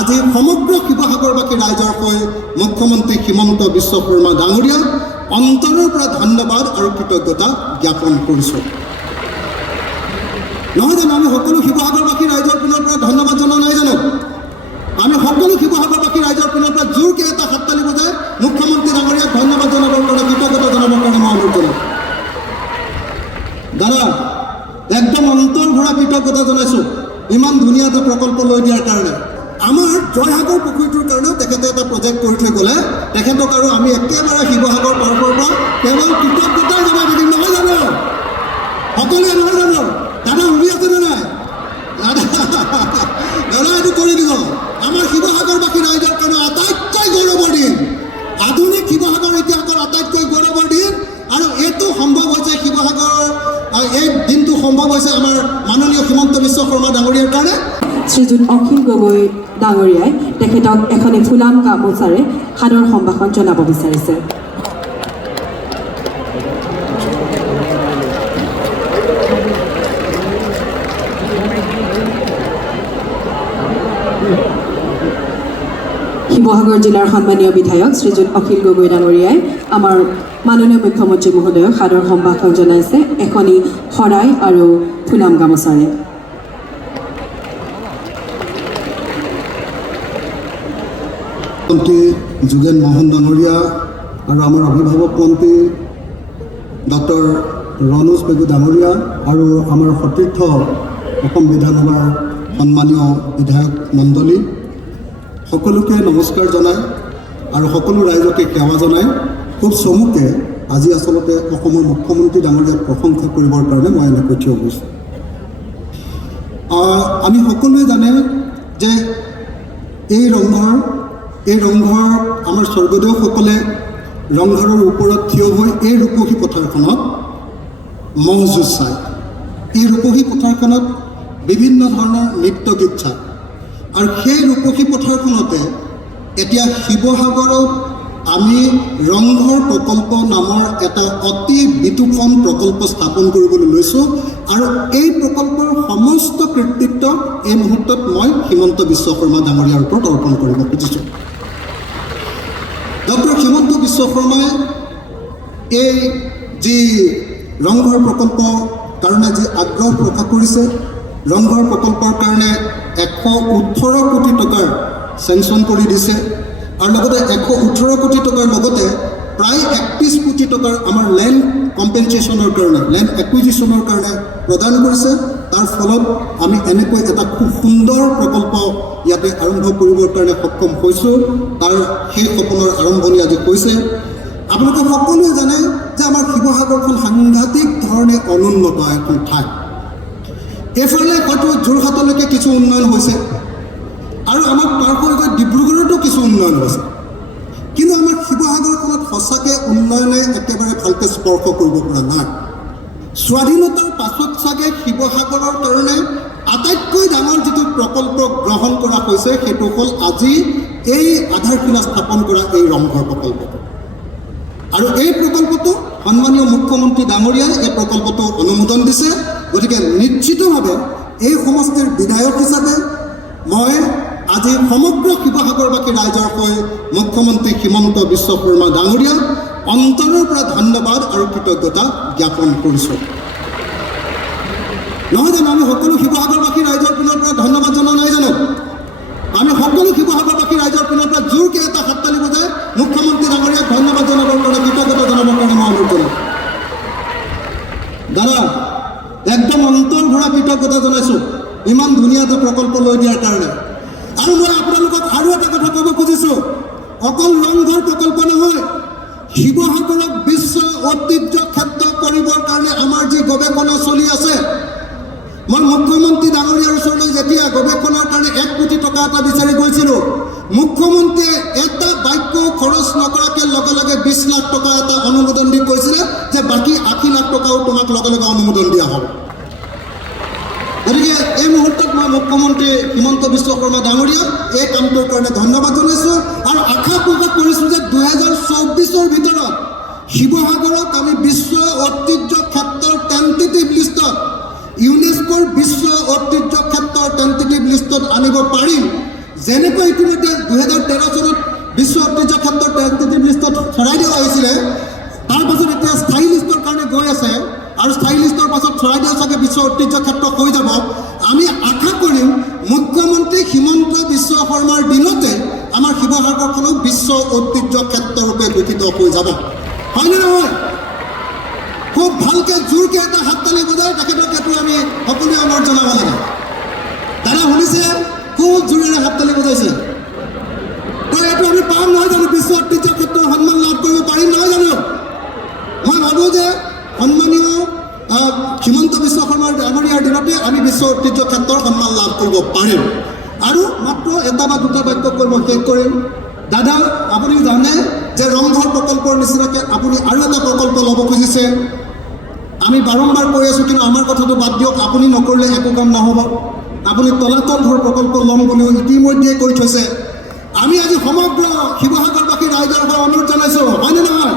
আজি সমগ্ৰ শিৱসাগৰবাসী ৰাইজৰ হৈ মুখ্যমন্ত্ৰী হিমন্ত বিশ্ব শৰ্মা ডাঙৰীয়াক অন্তৰৰ পৰা ধন্যবাদ আৰু কৃতজ্ঞতা জ্ঞাপন কৰিছোঁ। নহয় জানো আমি সকলো শিৱসাগৰবাসী ৰাইজৰ পিনৰ পৰা ধন্যবাদ জনোৱা নাই জানো? আমি সকলো শিৱসাগৰবাসী ৰাইজৰ পিনৰ পৰা জোৰকৈ এটা হাততালি বজাই মুখ্যমন্ত্ৰী ডাঙৰীয়াক ধন্যবাদ জনাবৰ কাৰণে কৃতজ্ঞতা জনাবৰ কাৰণে মই অনুৰোধ জনাম। দাদা একদম অন্তৰ ভৰা কৃতজ্ঞতা জনাইছোঁ ইমান ধুনীয়া এটা প্ৰকল্প লৈ দিয়াৰ কাৰণে। আমাৰ জয়সাগৰ পুখুৰীটোৰ কাৰণেও তেখেতে এটা প্ৰজেক্ট কৰি থৈ গ'লে তেখেতক আৰু আমি একেবাৰে শিৱসাগৰ তৰফৰ পৰা কেৱল কৃতজ্ঞতা জনাই দিম, নহয় জানো? সকলোৱে নহয় জানো? দাদা শুনি আছেনে নাই? দাদা এইটো কৰি দিব। আমাৰ শিৱসাগৰবাসী ৰাইজৰ কাৰণে আটাইতকৈ গৌৰৱৰ দিন, আধুনিক শিৱসাগৰ ইতিহাসৰ আটাইতকৈ গৌৰৱৰ দিন। আৰু এইটো সম্ভৱ হৈছে শিৱসাগৰৰ এই দিনটো সম্ভৱ হৈছে আমাৰ মাননীয় হিমন্ত বিশ্ব শৰ্মা ডাঙৰীয়াৰ কাৰণে। শ্ৰীযুত অখিল গগৈ ডাঙৰীয়াই তেখেতক এখন ফুলাম গামোচাৰে সাদৰ সম্ভাষণ জনাব বিচাৰিছে। শিৱসাগৰ জিলাৰ সন্মানীয় বিধায়ক শ্ৰীযুত অখিল গগৈ ডাঙৰীয়াই আমাৰ মাননীয় মুখ্যমন্ত্ৰী মহোদয়ক সাদৰ সম্ভাষণ জনাইছে এখনি শৰাই আৰু ফুলাম গামোচাৰে। মন্ত্ৰী যোগেন মোহন ডাঙৰীয়া আৰু আমাৰ অভিভাৱক মন্ত্ৰী ডক্টৰ ৰণোজ পেগু ডাঙৰীয়া আৰু আমাৰ সতীৰ্থ অসম বিধানসভাৰ সন্মানীয় বিধায়ক মণ্ডলী সকলোকে নমস্কাৰ জনাই আৰু সকলো ৰাইজকে সেৱা জনাই খুব চমুকে আজি আচলতে অসমৰ মুখ্যমন্ত্ৰী ডাঙৰীয়াক প্ৰশংসা কৰিবৰ কাৰণে মই এনেকৈ থিয় হৈছোঁ। আমি সকলোৱে জানে যে এই ৰংঘৰ আমাৰ স্বৰ্গদেউসকলে ৰংঘৰৰ ওপৰত থিয় হৈ এই ৰূপহী পথাৰখনত ম'হ যুঁজ চায়। এই ৰূপহী পথাৰখনত বিভিন্ন ধৰণৰ নৃত্য গীত চায় আৰু সেই ৰূপহী পথাৰখনতে এতিয়া শিৱসাগৰত আমি ৰংঘৰ প্ৰকল্প নামৰ এটা অতি বিতোপন প্ৰকল্প স্থাপন কৰিবলৈ লৈছোঁ আৰু এই প্ৰকল্পৰ সমস্ত কৃতিত্ব এই মুহূৰ্তত মই হিমন্ত বিশ্ব শৰ্মা ডাঙৰীয়াৰ ওপৰত অৰ্পণ কৰিব খুজিছোঁ। ডক্টৰ হিমন্ত বিশ্ব শৰ্মাই এই যি ৰংঘৰ প্ৰকল্পৰ কাৰণে যি আগ্ৰহ প্ৰকাশ কৰিছে, ৰংঘৰ প্ৰকল্পৰ কাৰণে 118 কোটি টকাৰ চেংচন কৰি দিছে আৰু লগতে 118 কোটি টকাৰ লগতে প্ৰায় 31 কোটি টকাৰ আমাৰ লেণ্ড কম্পেনচেশ্যনৰ কাৰণে লেণ্ড একুইজিশ্যনৰ কাৰণে প্ৰদান কৰিছে। তাৰ ফলত আমি এনেকৈ এটা খুব সুন্দৰ প্ৰকল্প ইয়াতে আৰম্ভ কৰিবৰ কাৰণে সক্ষম হৈছোঁ। তাৰ সেই সপোনৰ আৰম্ভণি আজি হৈছে। আপোনালোকে সকলোৱে জানে যে আমাৰ শিৱসাগৰখন সাংঘাতিক ধৰণে অনুন্নত এখন ঠাই। এইফালে হয়তো যোৰহাটলৈকে কিছু উন্নয়ন হৈছে আৰু আমাৰ পাৰ হৈ গৈ ডিব্ৰুগড়তো কিছু উন্নয়ন হৈছে, কিন্তু আমাৰ শিৱসাগৰখনত সঁচাকৈ উন্নয়নে একেবাৰে ভালকৈ স্পৰ্শ কৰিব পৰা নাই। স্বাধীনতাৰ পাছত চাগে শিৱসাগৰৰ কাৰণে আটাইতকৈ ডাঙৰ যিটো প্ৰকল্প গ্ৰহণ কৰা হৈছে সেইটো হ'ল আজি এই আধাৰশিলা স্থাপন কৰা এই ৰংঘৰ প্ৰকল্পটো। আৰু এই প্ৰকল্পটো সন্মানীয় মুখ্যমন্ত্ৰী ডাঙৰীয়াই এই প্ৰকল্পটো অনুমোদন দিছে। গতিকে নিশ্চিতভাৱে এই সমষ্টিৰ বিধায়ক হিচাপে মই আজি সমগ্ৰ শিৱসাগৰবাসী ৰাইজৰ হৈ মুখ্যমন্ত্ৰী হিমন্ত বিশ্ব শৰ্মা ডাঙৰীয়াক অন্তৰৰ পৰা ধন্যবাদ আৰু কৃতজ্ঞতা জ্ঞাপন কৰিছোঁ। নহয় জানো আমি সকলো শিৱসাগৰবাসী ৰাইজৰ পিনৰ পৰা ধন্যবাদ জনোৱা নাই জানো? আমি সকলো শিৱসাগৰবাসী ৰাইজৰ পিনৰ পৰা জোৰকৈ এটা হাততালি বজাই মুখ্যমন্ত্ৰী ডাঙৰীয়াক ধন্যবাদ জনাবৰ কাৰণে কৃতজ্ঞতা জনাবৰ কাৰণে মই অনুৰোধ জনাম। দাদা একদম অন্তৰ ভৰা কৃতজ্ঞতা জনাইছোঁ ইমান ধুনীয়া এটা প্ৰকল্প লৈ দিয়াৰ কাৰণে। আৰু মই আপোনালোকক আৰু এটা কথা ক'ব খুজিছোঁ, অকল ৰংঘৰ প্ৰকল্প নহয়, শিৱসাগৰক বিশ্ব ঐতিহ্য ক্ষেত্ৰ কৰিবৰ কাৰণে আমাৰ যি গৱেষণা চলি আছে, মই মুখ্যমন্ত্ৰী ডাঙৰীয়াৰ ওচৰলৈ যেতিয়া গৱেষণাৰ কাৰণে 1 কোটি টকা এটা বিচাৰি গৈছিলোঁ, মুখ্যমন্ত্ৰীয়ে এটা বাক্য খৰচ নকৰাকৈ লগে লগে 20 লাখ টকা এটা অনুমোদন দি কৈছিলে যে বাকী 80 লাখ টকাও তোমাক লগে লগে অনুমোদন দিয়া হ'ব। গতিকে এই মুহূৰ্তত মই মুখ্যমন্ত্ৰী হিমন্ত বিশ্ব শৰ্মা ডাঙৰীয়াক এই কামটোৰ কাৰণে ধন্যবাদ জনাইছোঁ আৰু আশা প্ৰকাশ কৰিছোঁ যে 2024ৰ ভিতৰত শিৱসাগৰক আমি বিশ্ব ঐতিহ্য ক্ষেত্ৰৰ টেণ্টেটিভ লিষ্টত ইউনেস্কোৰ বিশ্ব ঐতিহ্য ক্ষেত্ৰৰ টেণ্টেটিভ লিষ্টত আনিব পাৰিম, যেনেকৈ ইতিমধ্যে 2013 চনত বিশ্ব ঐতিহ্য ক্ষেত্ৰৰ টেণ্টেটিভ লিষ্টত চৰাইদেউ আহিছিলে, তাৰ পাছত এতিয়া স্থায়ী লিষ্টৰ কাৰণে গৈ আছে আৰু স্থায়ী লিষ্টৰ পাছত চৰাইদেউ চাগে বিশ্ব ঐতিহ্য ক্ষেত্ৰ হৈ যাব। আমি আশা কৰিম মুখ্যমন্ত্ৰী হিমন্ত বিশ্ব শৰ্মাৰ দিনতে আমাৰ শিৱসাগৰখনো বিশ্ব ঐতিহ্য ক্ষেত্ৰৰূপে ঘোষিত হৈ যাব, হয়নে নহয়? খুব ভালকৈ জোৰকৈ এটা হাততালি বজাই তেখেতক এইটো আমি সকলোৱে অনুৰোধ জনাব লাগে। দাদা শুনিছে? খুব জোৰেৰে হাততালি বজাইছে। তো এইটো আমি পাম নহয় জানো? বিশ্ব ঐতিহ্য ক্ষেত্ৰৰ সন্মান লাভ কৰিব পাৰিম নহয় জানো? মই ভাবোঁ যে সন্মানীয় হিমন্ত বিশ্ব শৰ্মাৰ ডাঙৰীয়াৰ দিনতে আমি বিশ্ব ঐতিহ্য ক্ষেত্ৰৰ সন্মান লাভ কৰিব পাৰিম। আৰু মাত্ৰ এটা বা দুটা বাক্য কৈ মই শেষ কৰিম। দাদা, আপুনি জানে যে ৰংঘৰ প্ৰকল্পৰ নিচিনাকৈ আপুনি আৰু এটা প্ৰকল্প ল'ব খুজিছে। আমি বাৰম্বাৰ কৈ আছোঁ, কিন্তু আমাৰ কথাটো বাদ দিয়ক, আপুনি নকৰিলে একো কাম নহ'ব। আপুনি তলাতল ঘৰ প্ৰকল্প ল'ম বুলিও ইতিমধ্যে কৈ থৈছে। আমি আজি সমগ্ৰ শিৱসাগৰবাসী ৰাইজৰ পৰা অনুৰোধ জনাইছোঁ, হয়নে নহয়,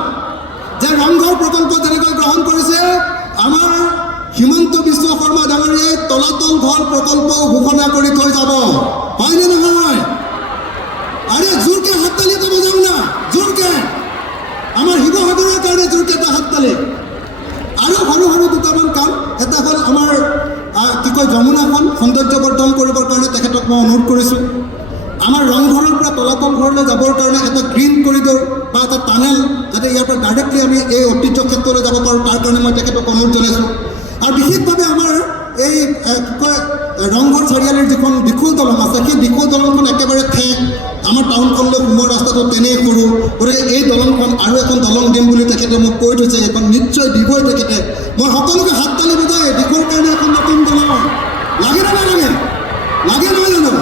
যে ৰংঘৰ প্ৰকল্প যেনেকৈ গ্ৰহণ কৰিছে, আমাৰ হিমন্ত বিশ্ব শৰ্মা ডাঙৰীয়াই তলাতল ঘৰ প্ৰকল্প ঘোষণা কৰি থৈ যাব, হয়নে নহয়? আৰে জোৰকৈ হাততালি এটা বজাওঁ না, জোৰকৈ আমাৰ শিৱসাগৰৰ কাৰণে জোৰকৈ এটা হাততালি। আৰু সৰু সৰু দুটামান কাম, এটা হ'ল আমাৰ কি কয় যমুনাখন সৌন্দৰ্যবৰ্ধন কৰিবৰ কাৰণে তেখেতক মই অনুৰোধ কৰিছোঁ। আমাৰ ৰংঘৰৰ পৰা তলাতল ঘৰলৈ যাবৰ কাৰণে এটা গ্ৰীণ কৰিডৰ বা এটা টানেল, যাতে ইয়াৰ পৰা ডাইৰেক্টলি আমি এই ঐতিহ্য ক্ষেত্ৰলৈ যাব পাৰোঁ, তাৰ কাৰণে মই তেখেতক অনুৰোধ জনাইছোঁ। আৰু বিশেষভাৱে আমাৰ এই কি কয় ৰংঘৰ চাৰিআলিৰ যিখন দিখৌ দলং আছে, সেই দিখৌ দলংখন একেবাৰে ঠেক, আমাৰ টাউনখনলৈ সোমোৱাৰ ৰাস্তাটো তেনেই সৰু, গতিকে এই দলংখন আৰু এখন দলং দিম বুলি তেখেতে মোক কৈ থৈছে। এখন নিশ্চয় দিবই তেখেতে। মই সকলোকে হাততালি বজাই দিখৌৰ কাৰণে এখন নতুন দলং লাগে নে নালাগে? লাগে নহয় জানো?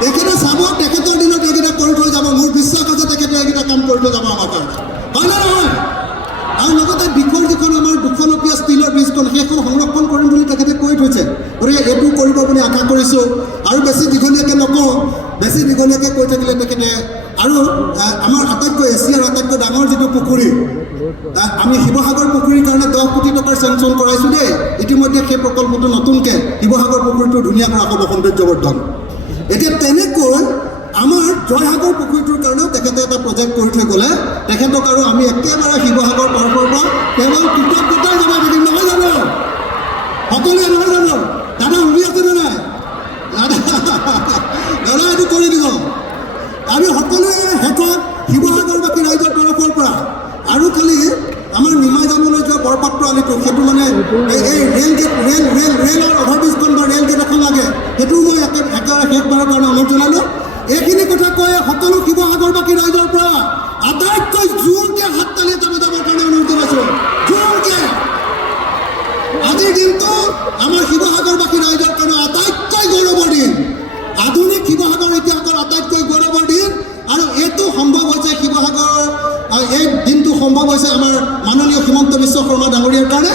তেখেতে চাব, তেখেতৰ দিনত এইকেইটা কৰি থৈ যাব। মোৰ বিশ্বাস আছে তেখেতে এইকেইটা কাম কৰি থৈ যাব আমাৰ কাৰণে, হয়নে নহয়? আৰু লগতে দিখৌৰ যিখন আমাৰ 200 ষ্টীলৰ ব্ৰিজখন, সেইখন সংৰক্ষণ কৰিম বুলি তেখেতে কৈ থৈছে। গতিকে এইটো কৰিব বুলি আশা কৰিছোঁ। আৰু বেছি দীঘলীয়াকৈ নকওঁ, বেছি দীঘলীয়াকৈ কৈ থাকিলে তেখেতে আৰু আমাৰ আটাইতকৈ এছিয়াৰ আটাইতকৈ ডাঙৰ যিটো পুখুৰী, আমি শিৱসাগৰ পুখুৰীৰ কাৰণে 10 কোটি টকাৰ চেংচন কৰাইছোঁ দেই। ইতিমধ্যে সেই প্ৰকল্পটো নতুনকৈ শিৱসাগৰ পুখুৰীটো ধুনীয়া কৰা হ'ব, সৌন্দৰ্যবৰ্ধন। এতিয়া তেনেকৈ আমাৰ জয়সাগৰ পুখুৰীটোৰ কাৰণেও তেখেতে এটা প্ৰজেক্ট কৰি থৈ গ'লে, তেখেতক আৰু আমি একেবাৰে শিৱসাগৰ তৰফৰ পৰা কেৱল কৃতজ্ঞতাই জনাই থাকিম, নহয় জানো? সকলোৱে নহয় জানো? দাদা শুনি আছেনে নাই? দাদা এইটো কৰি দিব। আমি সকলোৱে শেষত শিৱসাগৰবাসী ৰাইজৰ তৰফৰ পৰা আৰু খালি আমাৰ নিমাই যাবলৈ যোৱা বৰপাত্ৰ আলিটো, সেইটো মানে এই ৰেলৰ অভাৰব্ৰিজখন বা ৰেল গেট এখন লাগে, সেইটোও মই একেবাৰে শেষবাৰৰ কাৰণে অনুৰোধ জনালোঁ। এইখিনি কথা কৈ সকলো শিৱসাগৰবাসী ৰাইজৰ পৰা আটাইতকৈ জোৰকৈ হাততালি এটা বজাবৰ কাৰণে অনুৰোধ জনাইছোঁ, জোৰকৈ। আজিৰ দিনটো আমাৰ শিৱসাগৰবাসী ৰাইজৰ কাৰণে আটাইতকৈ গৌৰৱৰ দিন, আধুনিক শিৱসাগৰ ইতিহাসৰ আটাইতকৈ গৌৰৱৰ দিন। আৰু এইটো সম্ভৱ হৈছে শিৱসাগৰৰ, এই দিনটো সম্ভৱ হৈছে আমাৰ মাননীয় হিমন্ত বিশ্ব শৰ্মা ডাঙৰীয়াৰ কাৰণে।